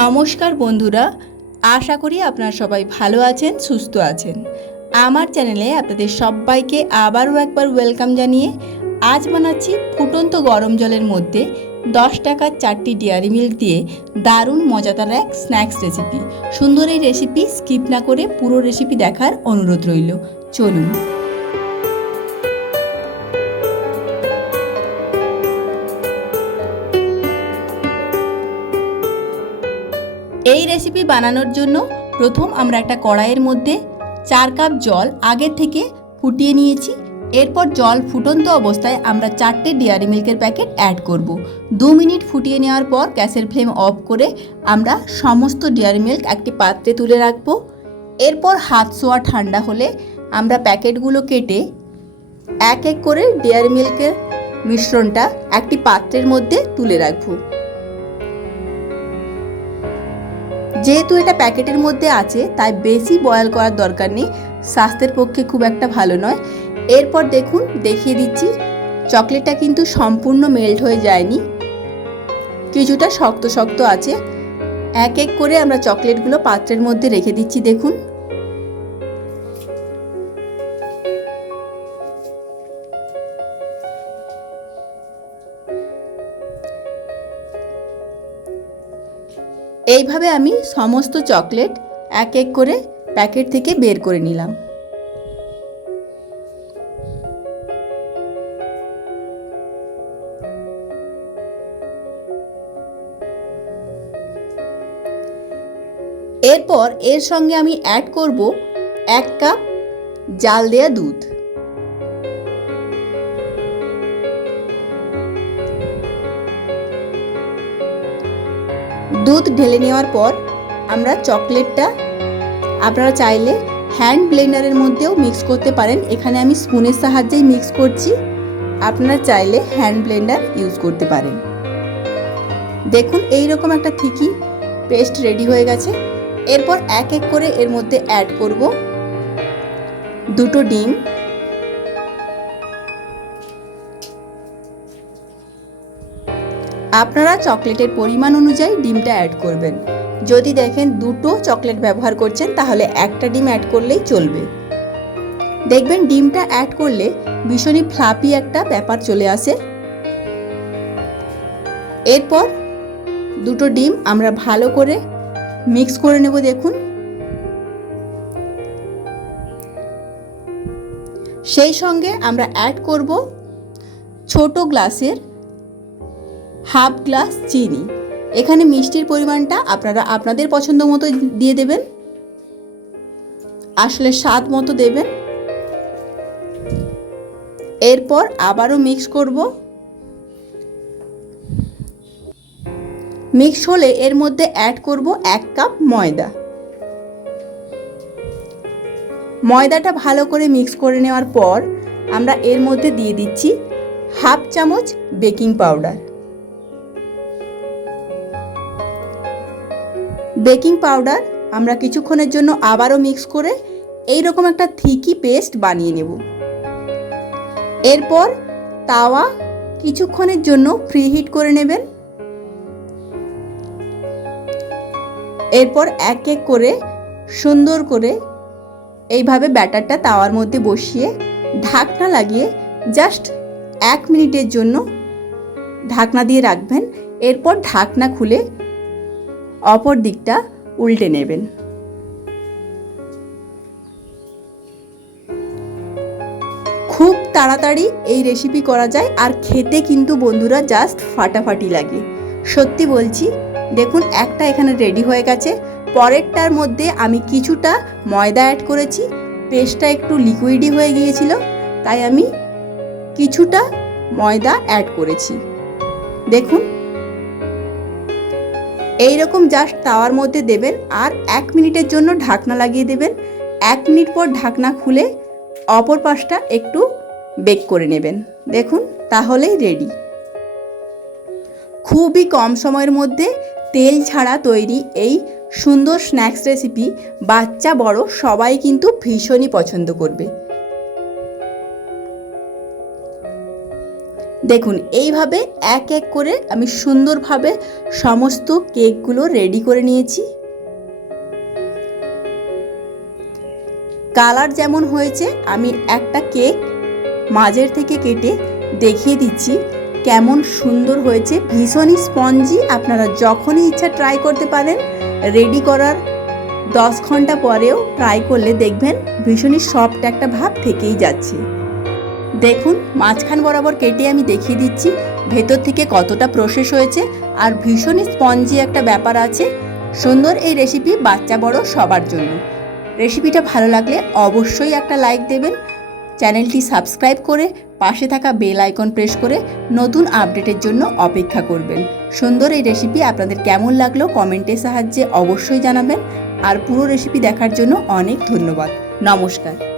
নমস্কার বন্ধুরা, আশা করি আপনারা সবাই ভালো আছেন, সুস্থ আছেন। আমার চ্যানেলে আপনাদের সবাইকে আবারও একবার ওয়েলকাম জানিয়ে আজ বানাচ্ছি ফুটন্ত গরম জলের মধ্যে 10 টাকার 4টি ডেয়ারি মিল্ক দিয়ে দারুণ মজাদার এক স্ন্যাক্স রেসিপি। সুন্দর এই রেসিপি স্কিপ না করে পুরো রেসিপি দেখার অনুরোধ রইল। চলুন। এই রেসিপি বানানোর জন্য প্রথম আমরা একটা কড়াইয়ের মধ্যে 4 কাপ জল আগে থেকে ফুটিয়ে নিয়েছি। এরপর জল ফুটন্ত অবস্থায় আমরা 4টে ডেয়ারি মিল্কের প্যাকেট অ্যাড করব। 2 মিনিট ফুটিয়ে নেওয়ার পর গ্যাসের ফ্লেম অফ করে আমরা সমস্ত ডেয়ারি মিল্ক একটি পাত্রে তুলে রাখব। এরপর হাত ছোঁয়া ঠান্ডা হলে আমরা প্যাকেটগুলো কেটে এক এক করে ডেয়ারি মিল্কের মিশ্রণটা একটি পাত্রের মধ্যে তুলে রাখব। যেহেতু এটা প্যাকেটের মধ্যে আছে তাই বেশি বয়েল করার দরকার নেই, স্বাস্থ্যের পক্ষে খুব একটা ভালো নয়। এরপর দেখুন, দেখিয়ে দিচ্ছি, চকলেটটা কিন্তু সম্পূর্ণ মেল্ট হয়ে যায়নি, কিছুটা শক্ত শক্ত আছে। এক এক করে আমরা চকলেটগুলো পাত্রের মধ্যে রেখে দিচ্ছি। দেখুন, এইভাবে আমি সমস্ত চকলেট এক এক করে প্যাকেট থেকে বের করে নিলাম। এরপর এর সঙ্গে আমি অ্যাড করব 1 কাপ জাল দেয়া দুধ। দুধ ঢেলে নেওয়ার পর আমরা চকলেটটা, আপনারা চাইলে হ্যান্ড ব্লেন্ডারের মধ্যেও মিক্স করতে পারেন। এখানে আমি স্পুনের সাহায্যেই মিক্স করছি, আপনারা চাইলে হ্যান্ড ব্লেন্ডার ইউজ করতে পারেন। দেখুন, এই রকম একটা থিকি পেস্ট রেডি হয়ে গেছে। এরপর এক এক করে এর মধ্যে অ্যাড করব 2টো ডিম। আপনারা চকলেটের পরিমাণ অনুযায়ী ডিমটা অ্যাড করবেন। যদি দেখেন 2টো চকলেট ব্যবহার করছেন তাহলে একটা ডিম অ্যাড করলেই চলবে। দেখবেন ডিমটা অ্যাড করলে ভীষণই ফ্লাপি একটা ব্যাপার চলে আসে। এরপর 2টো ডিম আমরা ভালো করে মিক্স করে নেব। দেখুন, সেই সঙ্গে আমরা অ্যাড করব ছোট গ্লাসের হাফ গ্লাস চিনি। এখানে মিষ্টির পরিমাণটা আপনারা আপনাদের পছন্দ মতো দিয়ে দেবেন, আসলে স্বাদ মতো দেবেন। এরপর আবারও মিক্স করব। মিক্স হলে এর মধ্যে অ্যাড করব 1 কাপ ময়দা। ময়দাটা ভালো করে মিক্স করে নেওয়ার পর আমরা এর মধ্যে দিয়ে দিচ্ছি হাফ চামচ বেকিং পাউডার। বেকিং পাউডার আমরা কিছুক্ষণের জন্য আবারও মিক্স করে এই রকম একটা থিকি পেস্ট বানিয়ে নেব। এরপর তাওয়া কিছুক্ষণের জন্য প্রিহিট করে নেবেন। এরপর এক এক করে সুন্দর করে এইভাবে ব্যাটারটা তাওয়ার মধ্যে বসিয়ে ঢাকনা লাগিয়ে জাস্ট 1 মিনিটের জন্য ঢাকনা দিয়ে রাখবেন। এরপর ঢাকনা খুলে অপর দিকটা উল্টে নেবেন। খুব তাড়াতাড়ি এই রেসিপি করা যায় আর খেতে কিন্তু বন্ধুরা জাস্ট ফাটাফাটি লাগে, সত্যি বলছি। দেখুন, একটা এখানে রেডি হয়ে গেছে। পরেরটার মধ্যে আমি কিছুটা ময়দা অ্যাড করেছি, পেস্টটা একটু লিকুইডই হয়ে গিয়েছিল তাই আমি কিছুটা ময়দা অ্যাড করেছি। দেখুন, এই রকম জাস্ট তাওয়ার মধ্যে দেবেন আর 1 মিনিটের জন্য ঢাকনা লাগিয়ে দেবেন। 1 মিনিট পর ঢাকনা খুলে অপর পাশটা একটু বেক করে নেবেন। দেখুন, তাহলেই রেডি। খুবই কম সময়ের মধ্যে তেল ছাড়া তৈরি এই সুন্দর স্ন্যাক্স রেসিপি বাচ্চা বড় সবাই কিন্তু ভীষণই পছন্দ করবে। দেখুন এইভাবে এক এক করে আমি সুন্দরভাবে সমস্ত কেকগুলো রেডি করে নিয়েছি। কালার যেমন হয়েছে আমি একটা কেক মাঝের থেকে কেটে দেখিয়ে দিচ্ছি কেমন সুন্দর হয়েছে। ভীষণই স্পঞ্জি, আপনারা যখনই ইচ্ছা ট্রাই করতে পারেন। রেডি করার 10 ঘন্টা পরেও ট্রাই করলে দেখবেন ভীষণই সফট একটা ভাব থেকেই যাচ্ছে। দেখুন মাঝখান বরাবর কেটে আমি দেখিয়ে দিচ্ছি ভেতর থেকে কতটা প্রসেস হয়েছে, আর ভীষণই স্পঞ্জি একটা ব্যাপার আছে। সুন্দর এই রেসিপি বাচ্চা বড় সবার জন্য। রেসিপিটা ভালো লাগলে অবশ্যই একটা লাইক দেবেন, চ্যানেলটি সাবস্ক্রাইব করে পাশে থাকা বেল আইকন প্রেস করে নতুন আপডেটের জন্য অপেক্ষা করবেন। সুন্দর এই রেসিপি আপনাদের কেমন লাগলো কমেন্টের সাহায্যে অবশ্যই জানাবেন। আর পুরো রেসিপি দেখার জন্য অনেক ধন্যবাদ। নমস্কার।